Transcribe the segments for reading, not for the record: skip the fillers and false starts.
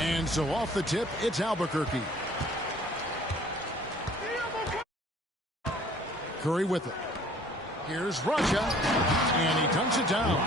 And so off the tip, it's Albuquerque. Curry with it. Here's Russia, and he dunks it down.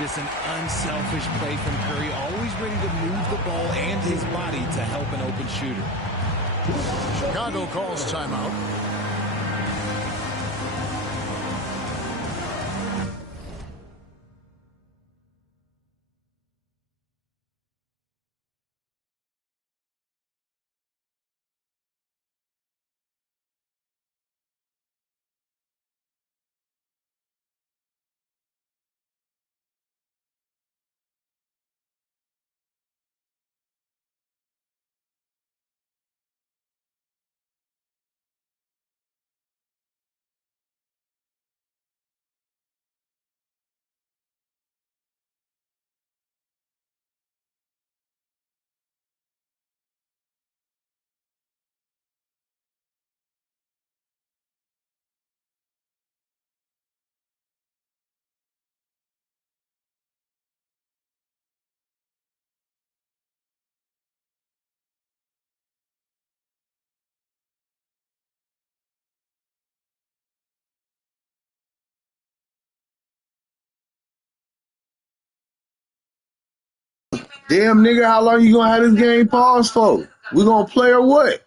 Just an unselfish play from Curry, always ready to move the ball and his body to help an open shooter. Chicago calls timeout. Damn, nigga, how long you gonna have this game paused for? We gonna play or what?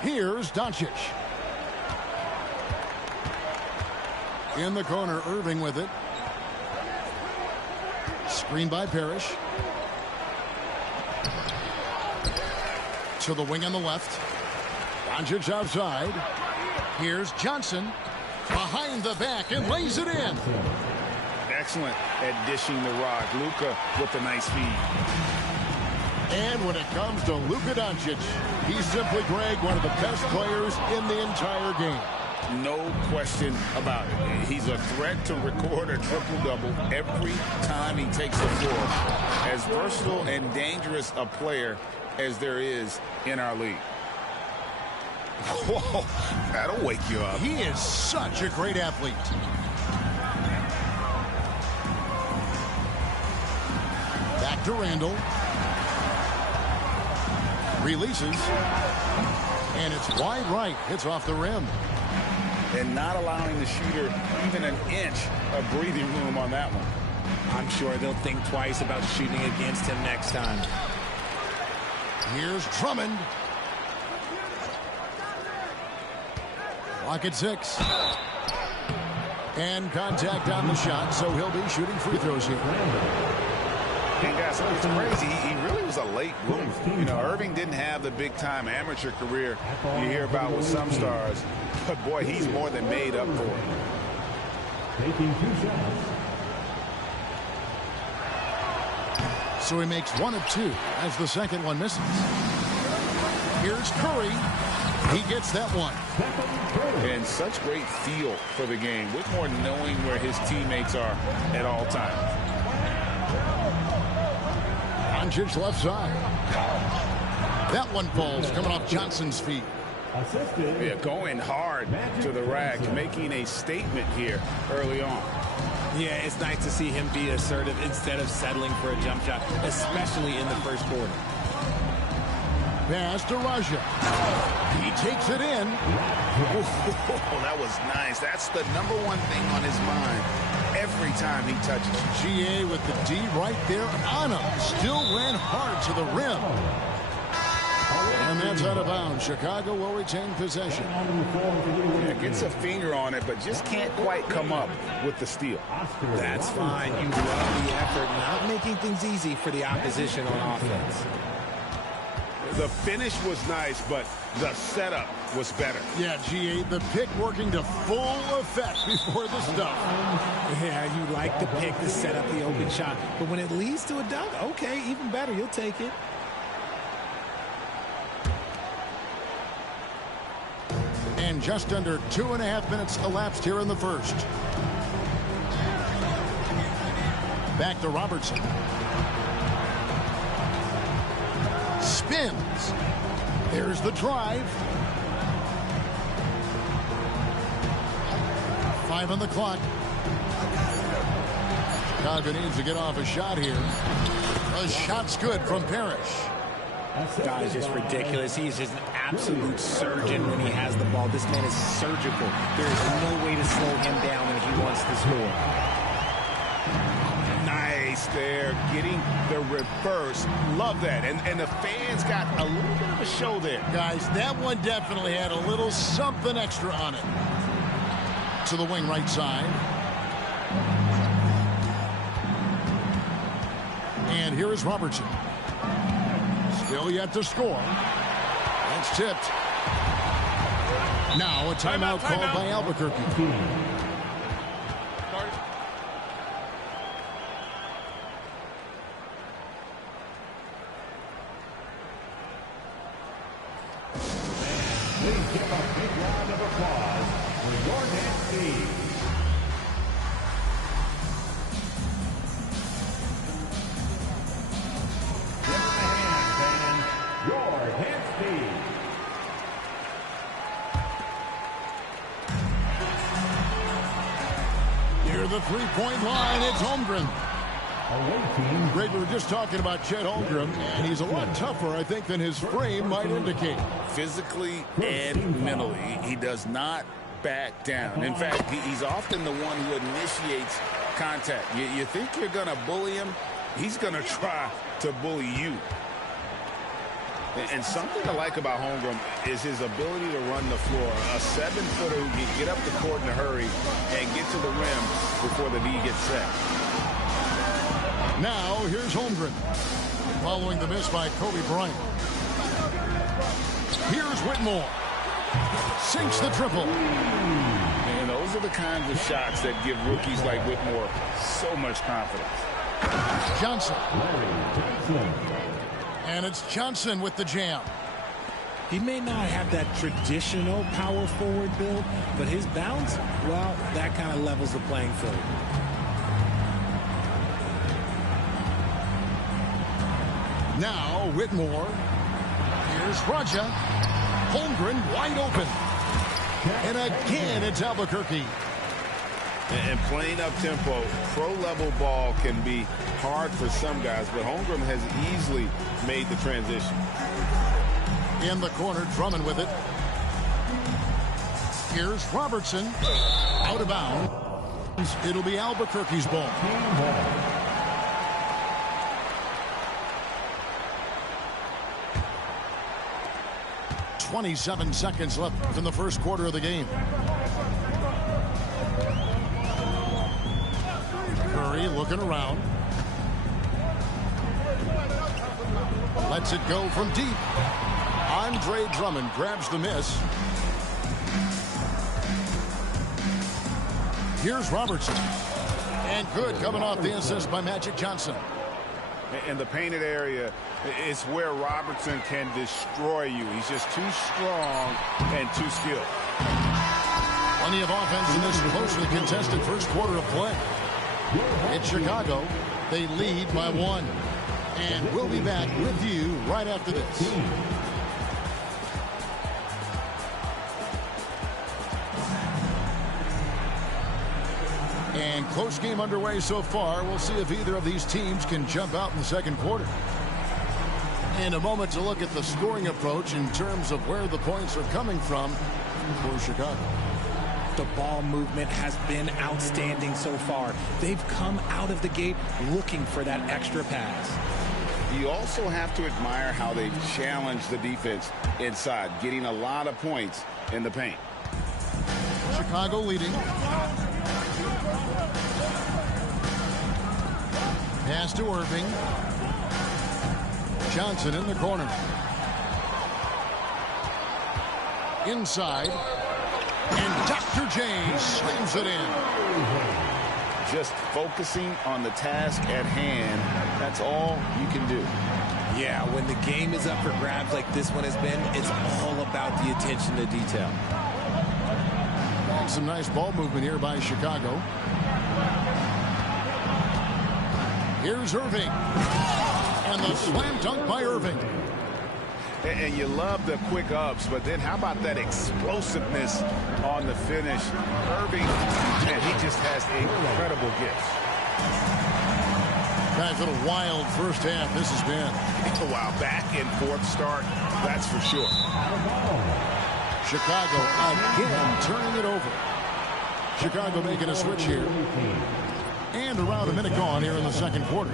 Here's Doncic. In the corner, Irving with it. Screen by Parrish. To the wing on the left. Doncic outside. Here's Johnson. Behind the back and lays it in. Excellent at dishing the rock. Luka with a nice feed. And when it comes to Luka Doncic, he's simply, Greg, one of the best players in the entire game. No question about it. He's a threat to record a triple-double every time he takes the floor. As versatile and dangerous a player as there is in our league. Whoa, that'll wake you up. He is such a great athlete. Back to Randall. Releases. And it's wide right. It's off the rim. And not allowing the shooter even an inch of breathing room on that one. I'm sure they'll think twice about shooting against him next time. Here's Drummond. Clock at 6. And contact on the shot, so he'll be shooting free throws here. And guys, it's crazy. He really was a late bloomer. You know, Irving didn't have the big-time amateur career you hear about with some stars. But, boy, he's more than made up for it. Taking 2 shots. So he makes 1 of 2 as the second one misses. Here's Curry. He gets that one. And such great feel for the game. Whitmore knowing where his teammates are at all times. Doncic left side. That one falls coming off Johnson's feet. Assisted. Yeah, going hard to the rack, making a statement here early on. Yeah, it's nice to see him be assertive instead of settling for a jump shot, especially in the first quarter. Pass to Raja. He takes it in. Oh, that was nice. That's the number one thing on his mind every time he touches. GA with the D right there on him. Still went hard to the rim. And that's out of bounds. Chicago will retain possession. Yeah, gets a finger on it, but just can't quite come up with the steal. That's fine. You love the effort, not making things easy for the opposition on offense. The finish was nice, but the setup was better. Yeah, GA, the pick working to full effect before the stuff. Yeah, you like the pick to set up the open shot, but when it leads to a dunk, okay, even better, you'll take it. And just under 2.5 minutes elapsed here in the first. Back to Robertson. Spins. There's the drive. 5 on the clock. Chicago needs to get off a shot here. The shot's good from Parrish. God is just ridiculous. He is just an absolute surgeon when he has the ball. This man is surgical. There is no way to slow him down when he wants to score. Nice there, getting the reverse. Love that. And the fans got a little bit of a show there. Guys, that one definitely had a little something extra on it. To the wing right side. And here is Robertson. Still yet to score. That's tipped. Now a timeout called by Albuquerque. Please give a big round of applause for your next team. The three-point line, it's Holmgren. Greg, we were just talking about Chet Holmgren, and he's a lot tougher, I think, than his frame might indicate. Physically and mentally, he does not back down. In fact, he's often the one who initiates contact. You think you're going to bully him, he's going to try to bully you. And something I like about Holmgren is his ability to run the floor. A 7-footer who can get up the court in a hurry and get to the rim before the D gets set. Now, here's Holmgren. Following the miss by Kobe Bryant. Here's Whitmore. Sinks the triple. And those are the kinds of shots that give rookies like Whitmore so much confidence. Johnson. And it's Johnson with the jam. He may not have that traditional power forward build, but his bounce, well, that kind of levels the playing field. Now, Whitmore. Here's Raja. Holmgren wide open. And again, it's Albuquerque. And playing up-tempo, pro-level ball can be hard for some guys, but Holmgren has easily made the transition. In the corner, Drummond with it. Here's Robertson. Out of bounds. It'll be Albuquerque's ball. 27 seconds left in the first quarter of the game. Curry looking around. Lets it go from deep. Andre Drummond grabs the miss. Here's Robertson. And good, coming off the assist by Magic Johnson. In the painted area, it's where Robertson can destroy you. He's just too strong and too skilled. Plenty of offense in this closely contested first quarter of play. It's Chicago. They lead by 1. And we'll be back with you right after this. And close game underway so far. We'll see if either of these teams can jump out in the second quarter. And a moment to look at the scoring approach in terms of where the points are coming from for Chicago. The ball movement has been outstanding so far. They've come out of the gate looking for that extra pass. You also have to admire how they've challenged the defense inside, getting a lot of points in the paint. Chicago leading. Pass to Irving. Johnson in the corner. Inside. And Dr. J slams it in. Just focusing on the task at hand, that's all you can do. Yeah, when the game is up for grabs like this one has been, it's all about the attention to detail. Some nice ball movement here by Chicago. Here's Irving. And the slam dunk by Irving. And you love the quick ups, but then how about that explosiveness on the finish? Irving, man, he just has incredible gifts. Guys, what a wild first half this has been. Wow, back and forth start, that's for sure. Chicago again turning it over. Chicago making a switch here. And around a minute gone here in the second quarter.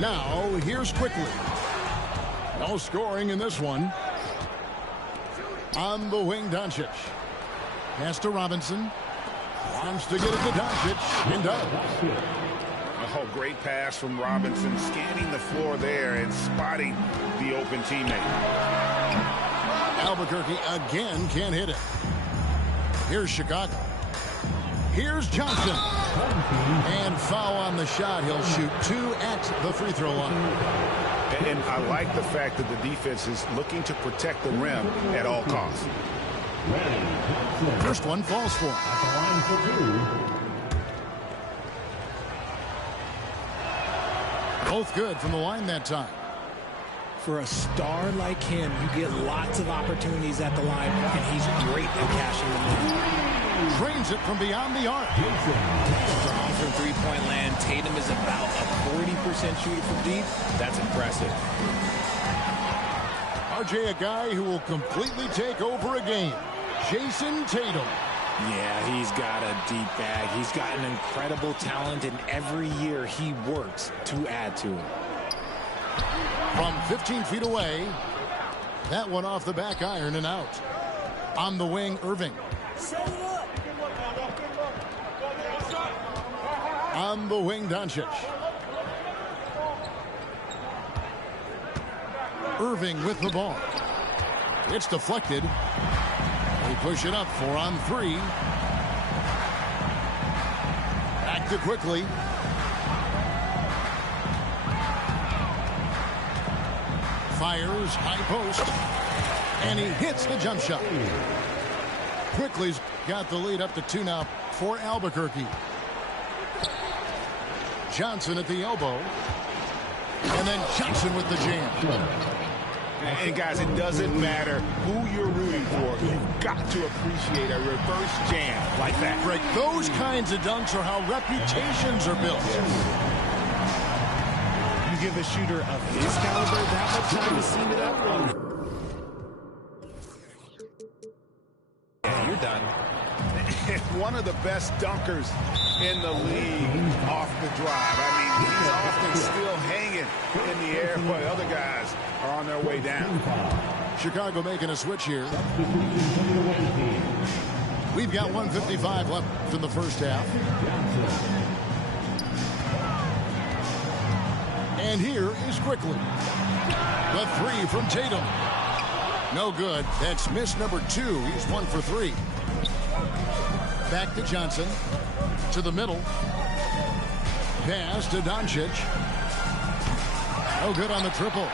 Now, here's quickly. No scoring in this one. On the wing, Doncic. Pass to Robinson. Wants to get it to Doncic. And does. Oh, great pass from Robinson. Scanning the floor there and spotting the open teammate. Albuquerque again can't hit it. Here's Chicago. Here's Johnson. And foul on the shot. He'll shoot 2 at the free throw line. And I like the fact that the defense is looking to protect the rim at all costs. First one falls for him. Both good from the line that time. For a star like him, you get lots of opportunities at the line, and he's great at cashing them in. Drains it from beyond the arc. Strong from three-point land. Tatum is about a 40% shooter from deep. That's impressive. RJ, a guy who will completely take over a game. Jason Tatum. Yeah, he's got a deep bag. He's got an incredible talent, and every year he works to add to it. From 15 feet away, that one off the back iron and out. On the wing, Irving. On the wing, Doncic. Irving with the ball. It's deflected. They push it up 4 on 3. Back to quickly. Fires high post. And he hits the jump shot. Quickly's got the lead up to 2 now for Albuquerque. Johnson at the elbow. And then Johnson with the jam. And guys, it doesn't matter who you're rooting for. You've got to appreciate a reverse jam like that. Greg, those kinds of dunks are how reputations are built. You give a shooter of his caliber that much time to seam it up. Yeah, you're done. One of the best dunkers in the league off the drive. I mean, he's often still hanging in the air while other guys are on their way down. Chicago making a switch here. We've got 1:55 left in the first half. And here is quickly. The 3 from Tatum. No good. That's miss number 2. He's 1 for 3. Back to Johnson. To the middle. Pass to Doncic. No good on the triple.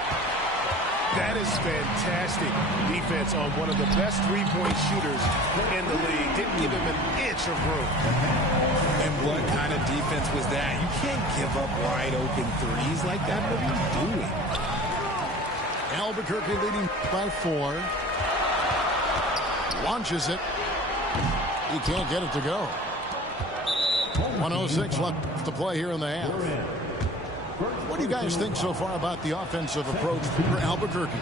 That is fantastic defense on one of the best three-point shooters in the league. Didn't give him an inch of room. And what kind of defense was that? You can't give up wide open threes like that. What are you doing? Albuquerque leading by 4. Launches it. He can't get it to go. 1:06 left to play here in the half. What do you guys think so far about the offensive approach for Albuquerque?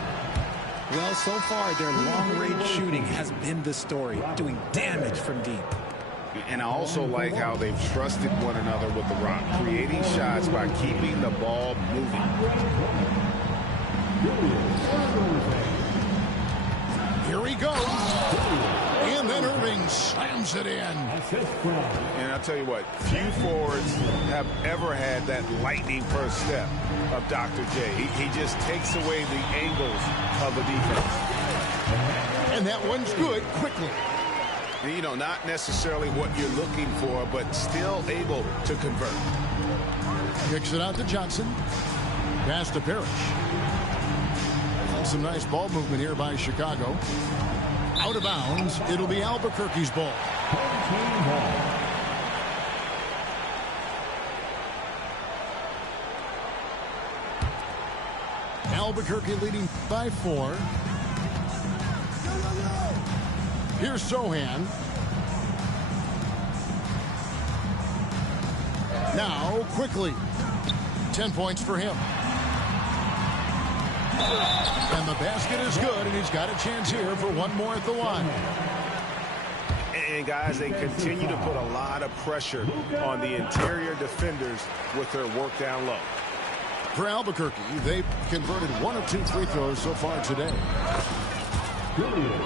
Well, so far, their long-range shooting has been the story, doing damage from deep. And I also like how they've trusted one another with the rock, creating shots by keeping the ball moving. Here he goes. And then Irving slams it in. And I'll tell you what, few forwards have ever had that lightning first step of Dr. J. He just takes away the angles of the defense. And that one's good quickly. You know, not necessarily what you're looking for, but still able to convert. Kicks it out to Johnson. Pass to Parrish. Some nice ball movement here by Chicago. Out of bounds. It'll be Albuquerque's ball. Albuquerque leading by 4. Here's Sohan. Now, quickly. 10 points for him. And the basket is good, and he's got a chance here for one more at the line. And, guys, they continue to put a lot of pressure on the interior defenders with their work down low. For Albuquerque, they've converted 1 of 2 free throws so far today.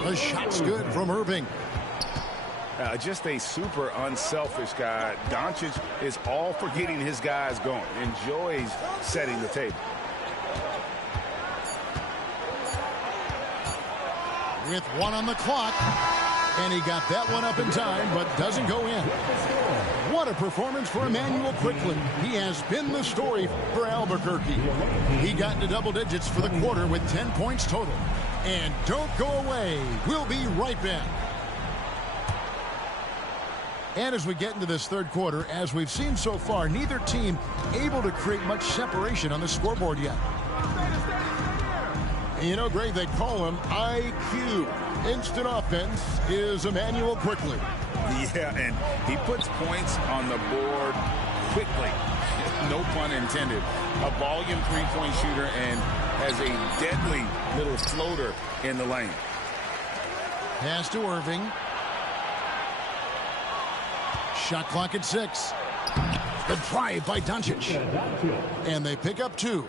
The shot's good from Irving. Just a super unselfish guy. Doncic is all for getting his guys going. Enjoys setting the table. With 1 on the clock. And he got that one up in time, but doesn't go in. What a performance for Emmanuel Quickly. He has been the story for Albuquerque. He got into double digits for the quarter with 10 points total. And don't go away. We'll be right back. And as we get into this third quarter, as we've seen so far, neither team able to create much separation on the scoreboard yet. You know, Greg, they call him IQ. Instant offense is Emmanuel Quickly. Yeah, and he puts points on the board quickly. No pun intended. A volume three-point shooter and has a deadly little floater in the lane. Pass to Irving. Shot clock at 6. The drive by Doncic. And they pick up 2.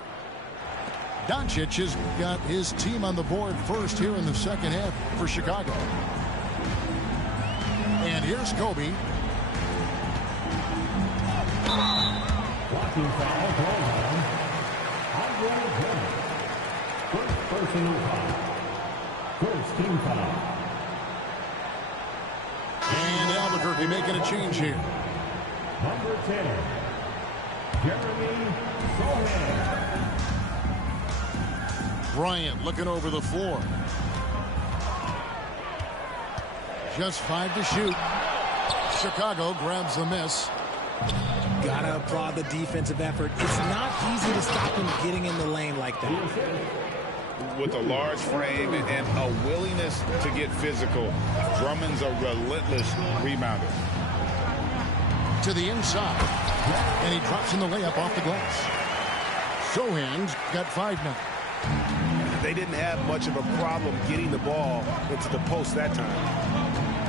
Doncic has got his team on the board first here in the second half for Chicago. And here's Kobe. Blocking foul called on Andre Drummond. First personal foul. First team foul. And Albuquerque making a change here. Number 10, Jeremy Sohan. Bryant looking over the floor. Just 5 to shoot. Chicago grabs the miss. Gotta applaud the defensive effort. It's not easy to stop him getting in the lane like that. With a large frame and a willingness to get physical, Drummond's a relentless rebounder. To the inside. And he drops in the layup off the glass. Sohan's got 5 now. They didn't have much of a problem getting the ball into the post that time.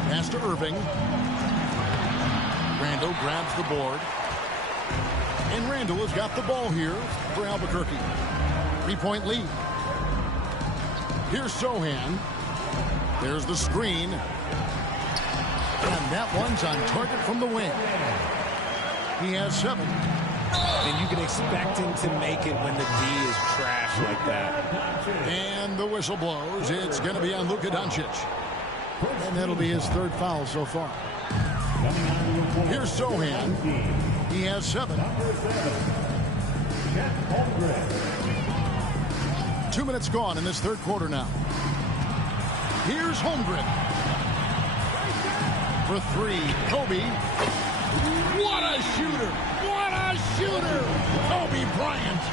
Pass to Irving. Randall grabs the board. And Randall has got the ball here for Albuquerque. 3-point lead. Here's Sohan. There's the screen. And that one's on target from the wing. He has 7. And you can expect him to make it when the D is trash like that. And the whistle blows. It's going to be on Luka Doncic. And that'll be his 3rd foul so far. Here's Sohan. He has 7. 2 minutes gone in this 3rd quarter now. Here's Holmgren. For 3, Kobe. What a shooter! What a shooter! Kobe Bryant.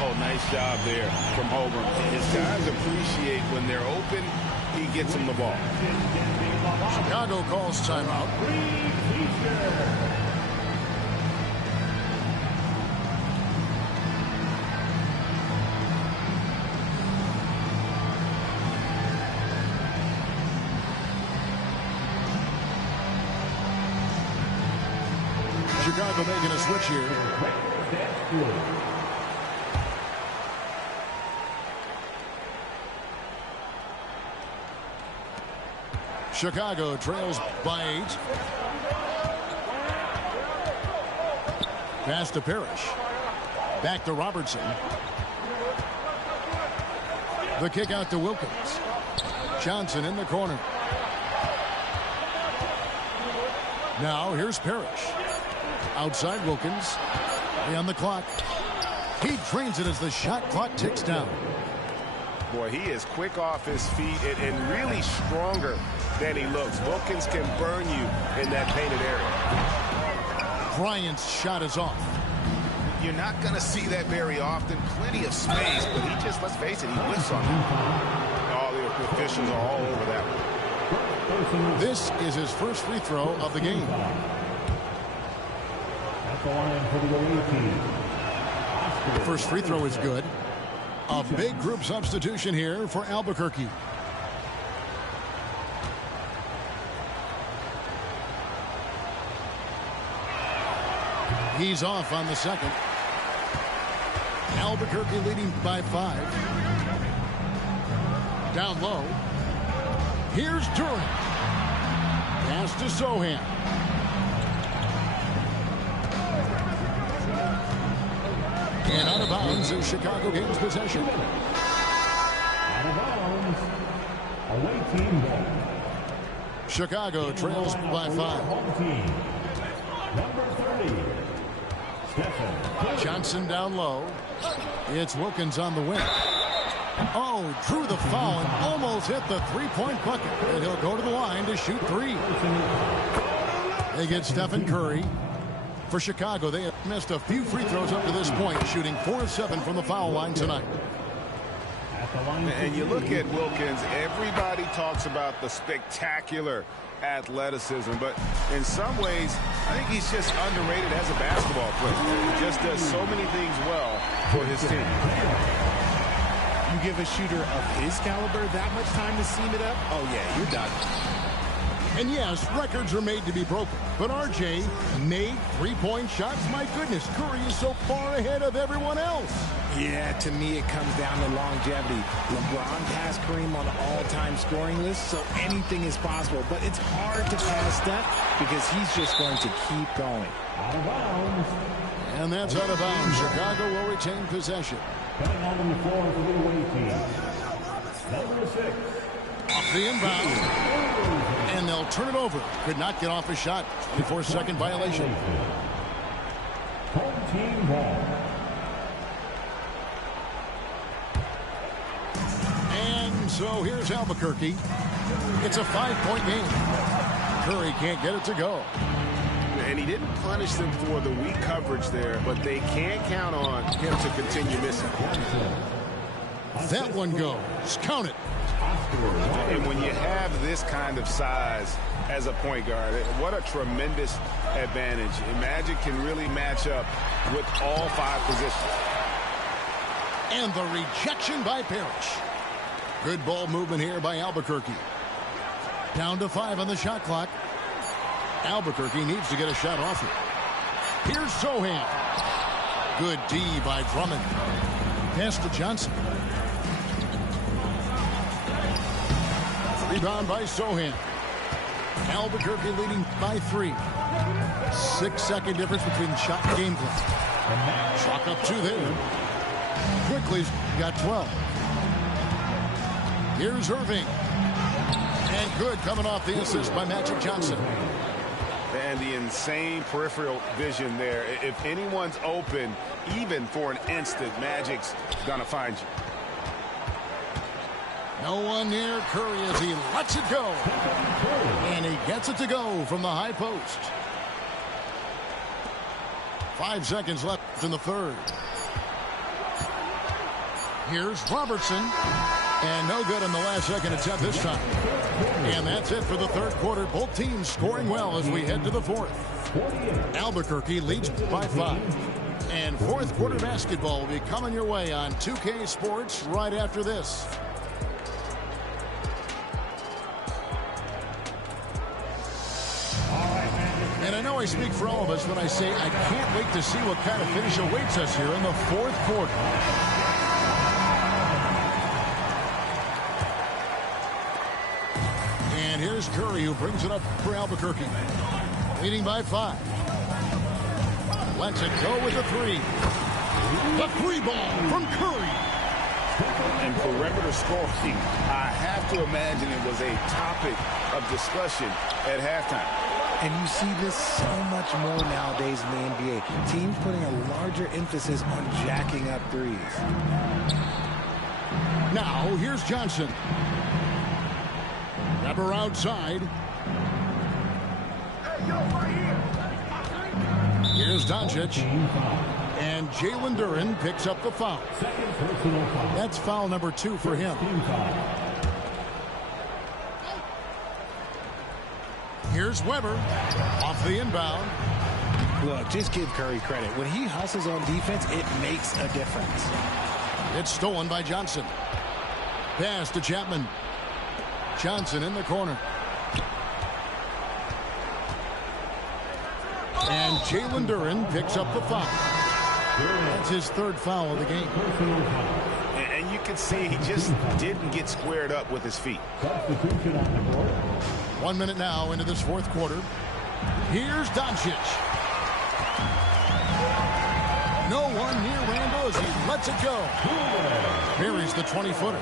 Oh, nice job there from Holmgren. His guys appreciate when they're open, he gets them the ball. Chicago calls timeout. Chicago making a switch here. Chicago trails by 8. Pass to Parrish. Back to Robertson. The kick out to Wilkins. Johnson in the corner. Now here's Parrish. Outside Wilkins. On the clock. He drains it as the shot clock ticks down. Boy, he is quick off his feet and really stronger than he looks. Wilkins can burn you in that painted area. Bryant's shot is off. You're not going to see that very often. Plenty of space, but he just, let's face it, he whiffs on it. All the officials are all over that one. This is his first free throw of the game. At the line for the away team. The first free throw is good. A big group substitution here for Albuquerque. He's off on the second. Albuquerque leading by 5. Down low. Here's Durant. Pass to Sohan. And out of bounds as Chicago gains possession. Out of bounds. Away team ball. Chicago trails by 5. Home team. Number 30. Stephen. Johnson down low. It's Wilkins on the wing. Oh, drew the foul and almost hit the three-point bucket. And he'll go to the line to shoot 3. They get Stephen Curry. For Chicago, they have missed a few free throws up to this point, shooting 4 of 7 from the foul line tonight. And you look at Wilkins, everybody talks about the spectacular athleticism, but in some ways, I think he's just underrated as a basketball player. He just does so many things well for his team. You give a shooter of his caliber that much time to seam it up, oh yeah, you're done. And yes, records are made to be broken. But RJ made three-point shots. My goodness, Curry is so far ahead of everyone else. Yeah, to me it comes down to longevity. LeBron passed Kareem on the all-time scoring list, so anything is possible. But it's hard to pass Steph because he's just going to keep going. Out of bounds. And that's out of bounds. Chicago will retain possession. Coming on the floor for the away team. Number 6. Off the inbound. And they'll turn it over. Could not get off a shot. 24-second violation. Home team ball. And so here's Albuquerque. It's a 5-point game. Curry can't get it to go. And he didn't punish them for the weak coverage there, but they can't count on him to continue missing. That one goes. Count it. And when you have this kind of size as a point guard, what a tremendous advantage. And Magic can really match up with all 5 positions. And the rejection by Parrish. Good ball movement here by Albuquerque. Down to 5 on the shot clock. Albuquerque needs to get a shot off it. Here's Sohan. Good D by Drummond. Pass to Johnson. Rebound by Sohan. Albuquerque leading by 3. 6-second difference between shot and game clock. Chalk up 2 there. Quickly's got 12. Here's Irving. And good coming off the assist by Magic Johnson. And the insane peripheral vision there. If anyone's open, even for an instant, Magic's gonna find you. No one near Curry as he lets it go. And he gets it to go from the high post. 5 seconds left in the third. Here's Robertson. And no good in the last second attempt this time. And that's it for the third quarter. Both teams scoring well as we head to the fourth. Albuquerque leads by 5. And fourth quarter basketball will be coming your way on 2K Sports right after this. And I know I speak for all of us when I say I can't wait to see what kind of finish awaits us here in the fourth quarter. And here's Curry, who brings it up for Albuquerque. Leading by 5. Lets it go with the 3. The 3 ball from Curry. And perimeter scoring, I have to imagine it was a topic of discussion at halftime. And you see this so much more nowadays in the NBA. Teams putting a larger emphasis on jacking up threes. Now, here's Johnson. Weber outside. Here's Doncic. And Jalen Duren picks up the foul. That's foul number 2 for him. Here's Weber off the inbound. Look, just give Curry credit. When he hustles on defense, it makes a difference. It's stolen by Johnson. Pass to Chapman. Johnson in the corner. And Jalen Duren picks up the foul. That's his 3rd foul of the game. And you can see he just didn't get squared up with his feet. 1 minute now into this fourth quarter. Here's Doncic. No one near Randall as he lets it go. Buries the 20-footer.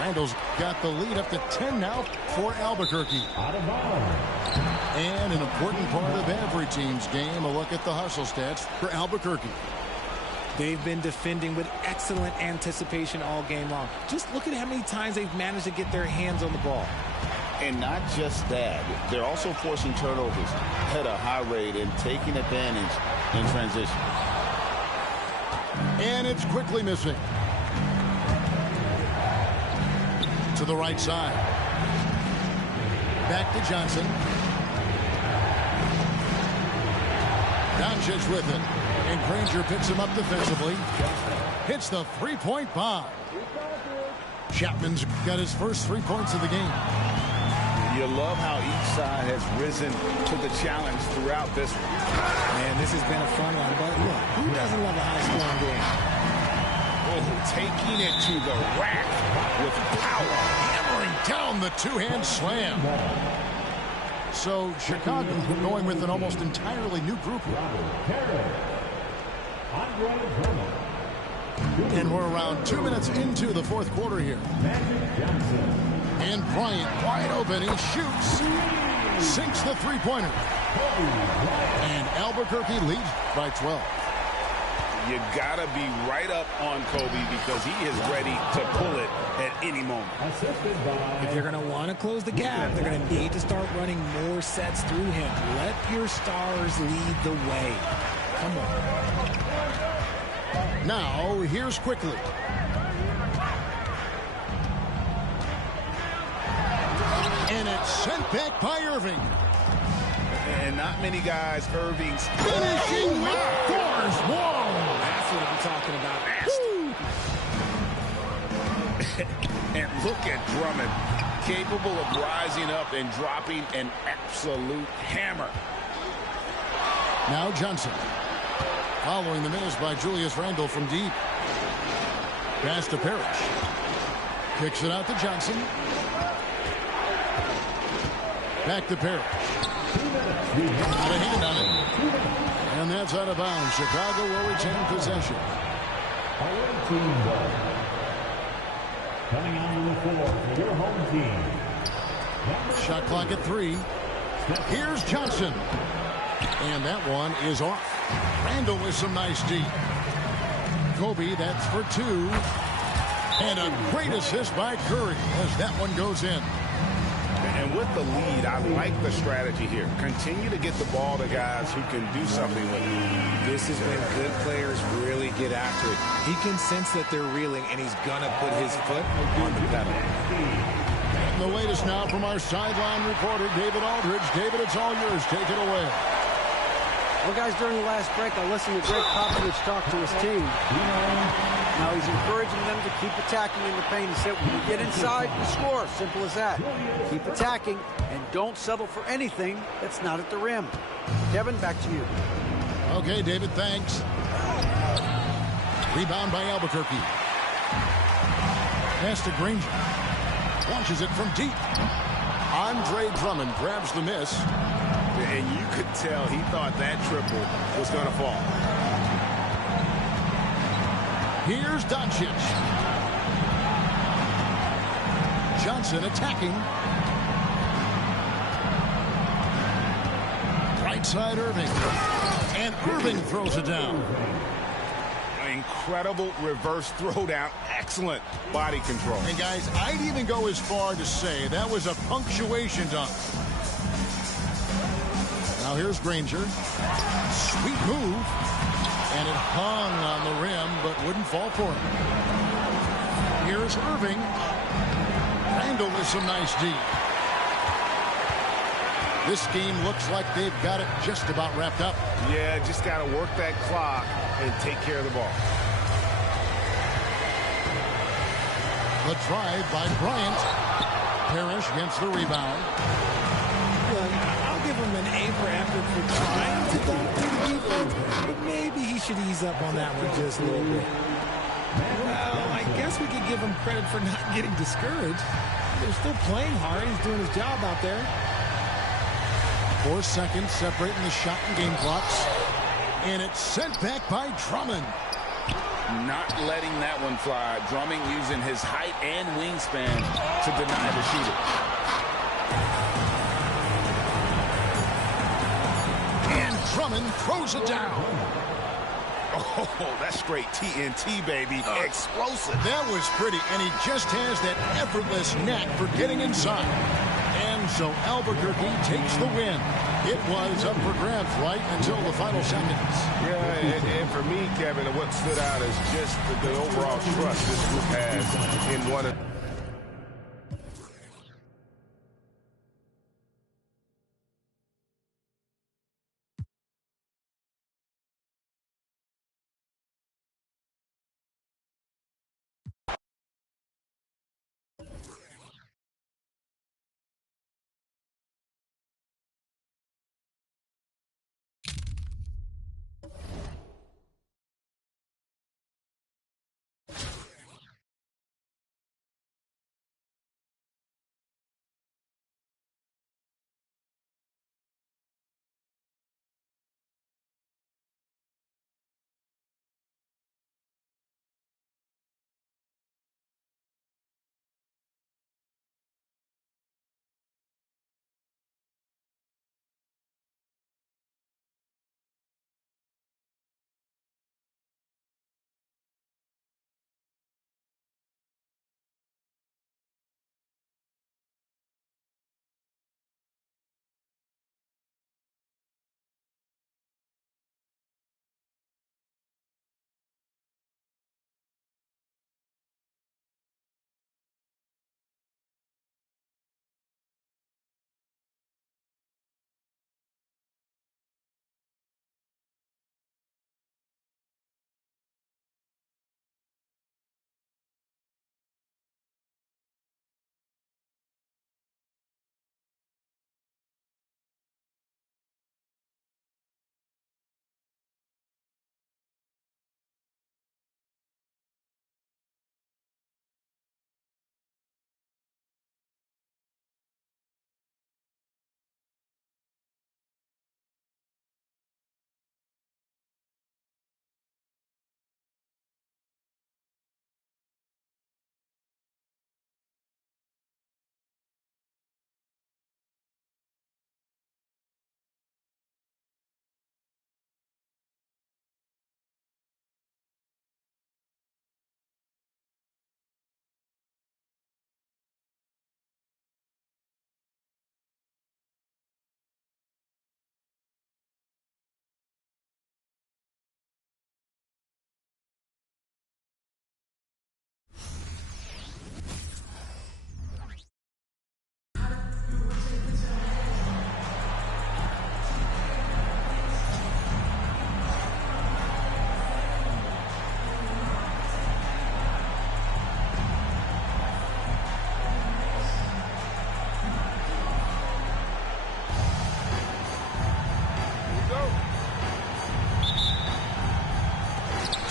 Randall's got the lead up to 10 now for Albuquerque. And an important part of every team's game, a look at the hustle stats for Albuquerque. They've been defending with excellent anticipation all game long. Just look at how many times they've managed to get their hands on the ball. And not just that, they're also forcing turnovers at a high rate and taking advantage in transition. And it's quickly missing. To the right side. Back to Johnson. Doncic with it. And Granger picks him up defensively. Hits the three-point bomb. Chapman's got his first 3 points of the game. You love how each side has risen to the challenge throughout this one. Man, this has been a fun one, but look, who doesn't love a high-scoring game? Oh, taking it to the rack with power. Hammering down the two-hand slam. So Chicago going with an almost entirely new group. And we're around 2 minutes into the fourth quarter here. And Bryant wide open. He shoots. Sinks the three-pointer. And Albuquerque leads by 12. You got to be right up on Kobe because he is ready to pull it at any moment. If they're going to want to close the gap, they're going to need to start running more sets through him. Let your stars lead the way. Come on. Now, here's Quickly. And it's sent back by Irving. And not many guys, Irving's finishing with force. Whoa! That's what I'm talking about. And look at Drummond, capable of rising up and dropping an absolute hammer. Now Johnson. Following the miss by Julius Randle from deep. Pass to Parrish. Kicks it out to Johnson. Back to Parrish. Got a hand on it. And that's out of bounds. Chicago will retain possession. Coming on to the floor for your home team. Shot clock at 3. Here's Johnson. And that one is off. Randall with some nice deep. Kobe, that's for 2. And a great assist by Curry as that one goes in. And with the lead, I like the strategy here. Continue to get the ball to guys who can do something with it. This is when good players really get after it. He can sense that they're reeling, and he's going to put his foot on the pedal. And the latest now from our sideline reporter, David Aldridge. David, it's all yours. Take it away. Well, guys, during the last break, I listened to Greg Popovich talk to his team. Now he's encouraging them to keep attacking in the paint. He said, when you get inside, you score. Simple as that. Keep attacking and don't settle for anything that's not at the rim. Kevin, back to you. Okay, David, thanks. Rebound by Albuquerque. Pass to Granger. Launches it from deep. Andre Drummond grabs the miss. And you could tell he thought that triple was going to fall. Here's Doncic. Johnson attacking. Right side Irving. And Irving throws it down. Incredible reverse throwdown. Excellent body control. And guys, I'd even go as far to say that was a punctuation dunk. Now here's Granger. Sweet move. And it hung on the rim, but wouldn't fall for him. Here's Irving. Randall with some nice D. This game looks like they've got it just about wrapped up. Yeah, just got to work that clock and take care of the ball. The drive by Bryant. Parrish gets the rebound. I'll give him an A for effort for trying to do defense, but maybe he should ease up on that one just a little bit. Well, I guess we could give him credit for not getting discouraged. They're still playing hard. He's doing his job out there. 4 seconds separating the shot and game clocks. And it's sent back by Drummond. Not letting that one fly. Drummond using his height and wingspan to deny the shooter. And Drummond throws it down. Oh, that's straight TNT, baby. Explosive. That was pretty, and he just has that effortless knack for getting inside. And so Albuquerque takes the win. It was up for grabs right until the final seconds. Yeah, and for me, Kevin, what stood out is just the overall trust this group has in one of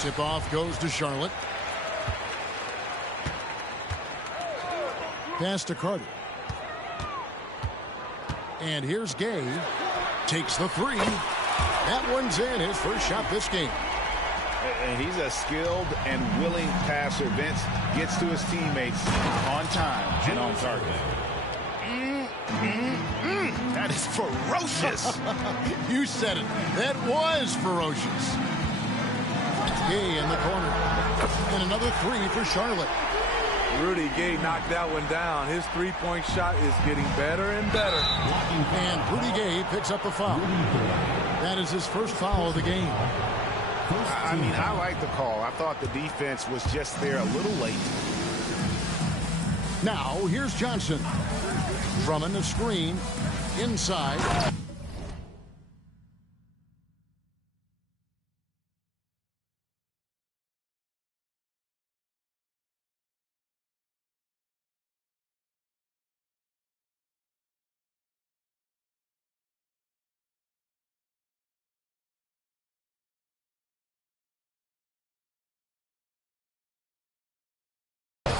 Tip-off goes to Charlotte. Pass to Carter. And here's Gay. Takes the three. That one's in, his first shot this game. And he's a skilled and willing passer. Vince gets to his teammates on time and on target. That is ferocious. You said it. That was ferocious. Gay in the corner. And another three for Charlotte. Rudy Gay knocked that one down. His three-point shot is getting better and better. And Rudy Gay picks up the foul. That is his first foul of the game. I mean, I like the call. I thought the defense was just there a little late. Now, here's Johnson. Drummond the screen. Inside.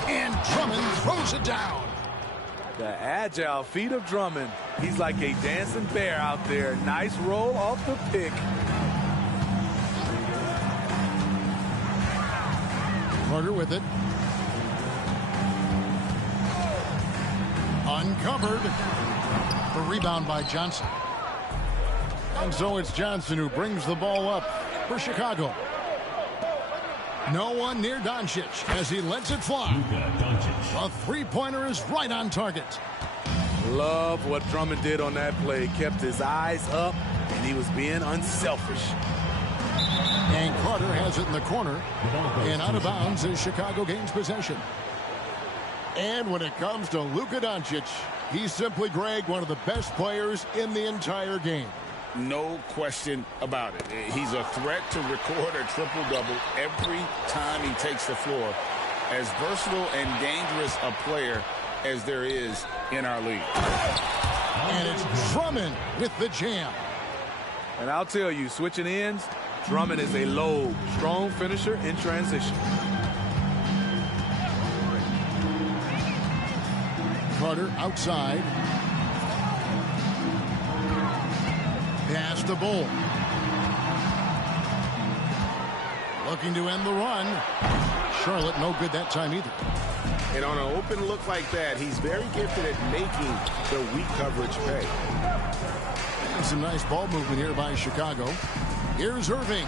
And Drummond throws it down. The agile feet of Drummond. He's like a dancing bear out there. Nice roll off the pick. Carter with it. Uncovered. The rebound by Johnson. And so it's Johnson who brings the ball up for Chicago. No one near Doncic as he lets it fly. A three-pointer is right on target. Love what Drummond did on that play. Kept his eyes up, and he was being unselfish. And Carter has it in the corner. And out of bounds as Chicago gains possession. And when it comes to Luka Doncic, he's simply, Greg, one of the best players in the entire game. No question about it. He's a threat to record a triple-double every time he takes the floor. As versatile and dangerous a player as there is in our league. And it's Drummond with the jam. And I'll tell you, switching ends, Drummond is a low, strong finisher in transition. Carter outside. Pass to Bull. Looking to end the run. Charlotte no good that time either. And on an open look like that, he's very gifted at making the weak coverage pay. And some nice ball movement here by Chicago. Here's Irving.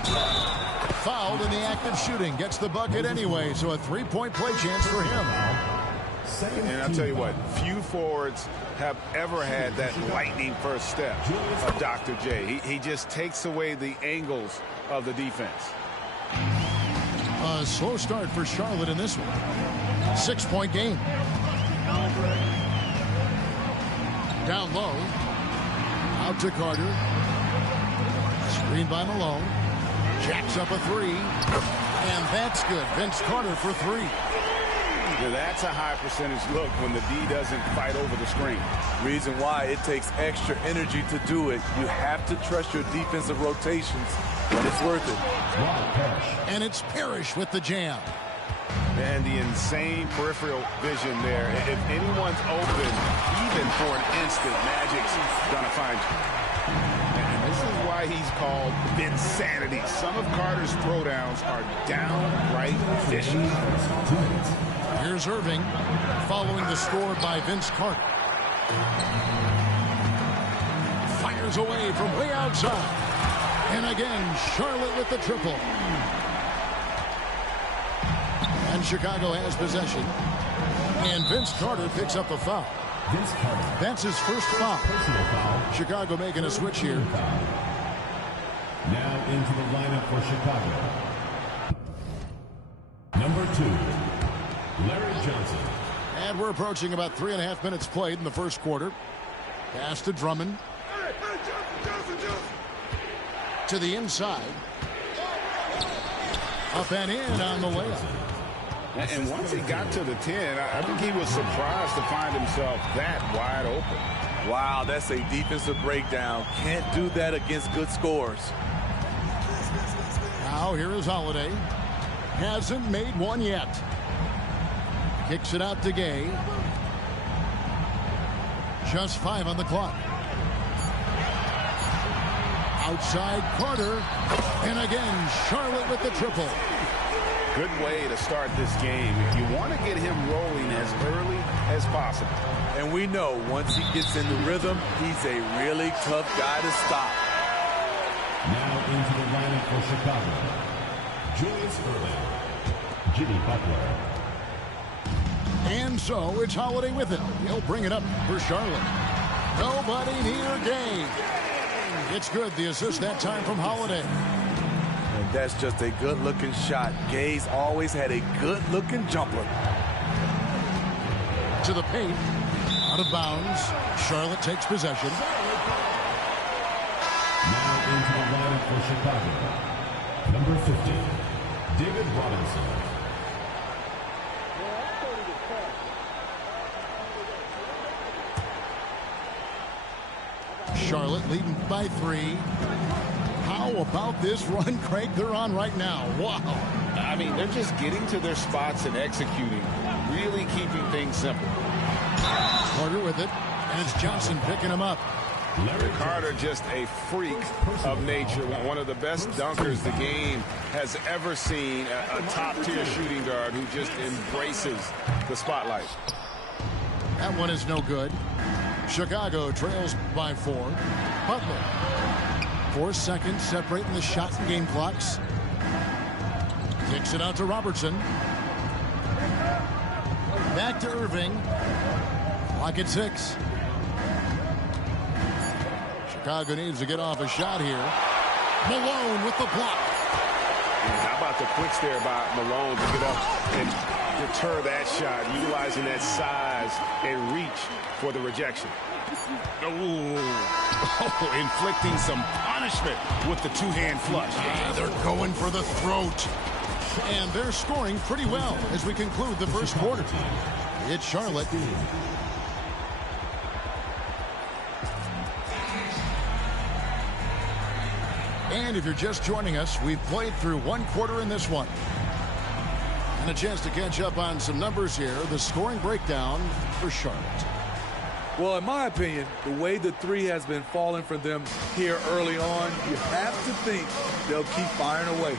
Fouled in the act of shooting. Gets the bucket anyway, so a three-point play chance for him. And I'll tell you what, few forwards have ever had that lightning first step of Dr. J. He just takes away the angles of the defense. A slow start for Charlotte in this one. 6-point game. Down low. Out to Carter. Screen by Malone. Jacks up a three. And that's good. Vince Carter for three. Now that's a high percentage look when the D doesn't fight over the screen. Reason why it takes extra energy to do it. You have to trust your defensive rotations, but it's worth it. And it's Parrish with the jam. And the insane peripheral vision there. If anyone's open, even for an instant, Magic's gonna find you. And this is why he's called Vinsanity. Some of Carter's throwdowns are downright vicious. Here's Irving following the score by Vince Carter. Fires away from way outside. And again, Charlotte with the triple. And Chicago has possession. And Vince Carter picks up the foul. That's his first foul. Chicago making a switch here. Now into the lineup for Chicago. Number 2, Larry Johnson. And we're approaching about 3.5 minutes played in the first quarter. Pass to Drummond. To the inside. Up and in on the layup. And once he got to the 10, I think he was surprised to find himself that wide open. Wow, that's a defensive breakdown. Can't do that against good scores. Now here is Holiday. hasn't made one yet. Kicks it out to Gay. Just 5 on the clock. Outside Carter. And again, Charlotte with the triple. Good way to start this game. You want to get him rolling as early as possible. And we know once he gets in the rhythm, he's a really tough guy to stop. Now into the lineup for Chicago, Julius Erving, Jimmy Butler. And so it's Holiday with it. He'll bring it up for Charlotte. Nobody near Gay. It's good. The assist that time from Holiday. And that's just a good-looking shot. Gay's always had a good-looking jumper. To the paint. Out of bounds. Charlotte takes possession. Now into the lineup for Chicago, number 50, David Robinson. Charlotte leading by 3. How about this run, Craig, they're on right now? Wow. I mean, they're just getting to their spots and executing, really keeping things simple. Carter with it, and it's Johnson picking him up. Larry Carter, just a freak of nature. One of the best dunkers the game has ever seen. A top-tier shooting guard who just embraces the spotlight. That one is no good. Chicago trails by 4. Butler. 4 seconds separating the shot and game clocks. Kicks it out to Robertson. Back to Irving. Clock at 6. Chicago needs to get off a shot here. Malone with the block. How about the quicks there by Malone to get up and deter that shot, utilizing that size and reach for the rejection. Inflicting some punishment with the two-hand flush. They're going for the throat. And they're scoring pretty well as we conclude the first quarter. It's Charlotte. And if you're just joining us, we've played through 1 quarter in this one. And a chance to catch up on some numbers here. The scoring breakdown for Charlotte. Well, in my opinion, the way the 3 has been falling for them here early on, you have to think they'll keep firing away.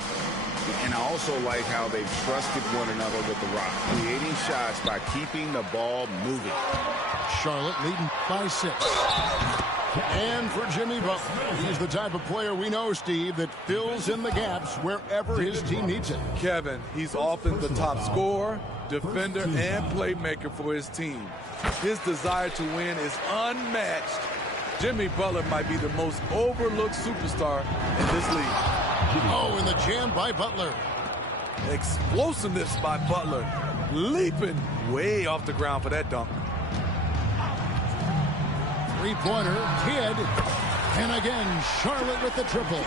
And I also like how they've trusted one another with the rock, creating shots by keeping the ball moving. Charlotte leading by 6. And for Jimmy Butler, he's the type of player we know, Steve, that fills in the gaps wherever his team needs it. Kevin, he's often the top scorer, defender, and playmaker for his team. His desire to win is unmatched. Jimmy Butler might be the most overlooked superstar in this league. Oh, and the jam by Butler. Explosiveness by Butler. Leaping way off the ground for that dunk. Three-pointer, Kidd. And again, Charlotte with the triple.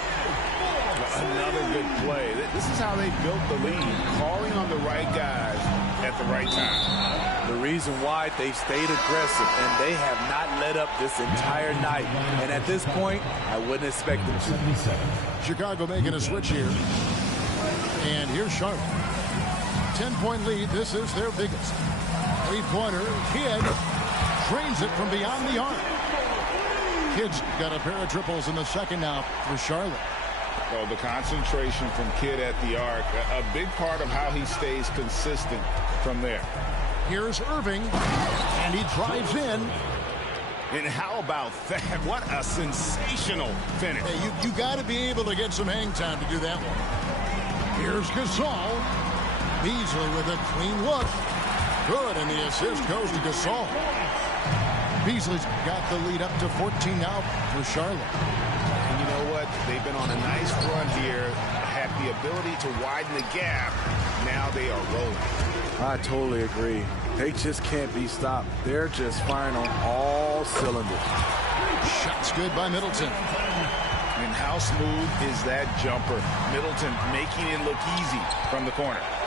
Another good play. This is how they built the lead, calling on the right guys at the right time. The reason why they've stayed aggressive, and they have not let up this entire night. And at this point, I wouldn't expect them to. Chicago making a switch here. And here's Charlotte. 10-point lead. This is their biggest. Three-pointer, Kidd drains it from beyond the arc. Kidd's got a pair of triples in the second now for Charlotte. Well, the concentration from Kidd at the arc, a big part of how he stays consistent from there. Here's Irving, and he drives in. And how about that? What a sensational finish. Hey, you got to be able to get some hang time to do that one. Here's Gasol. Beasley with a clean look. Good, and the assist goes to Gasol. Beasley's got the lead up to 14 now for Charlotte. And you know what? They've been on a nice run here, have the ability to widen the gap. Now they are rolling. I totally agree. They just can't be stopped. They're just firing on all cylinders. Shots good by Middleton. And how smooth is that jumper? Middleton making it look easy from the corner.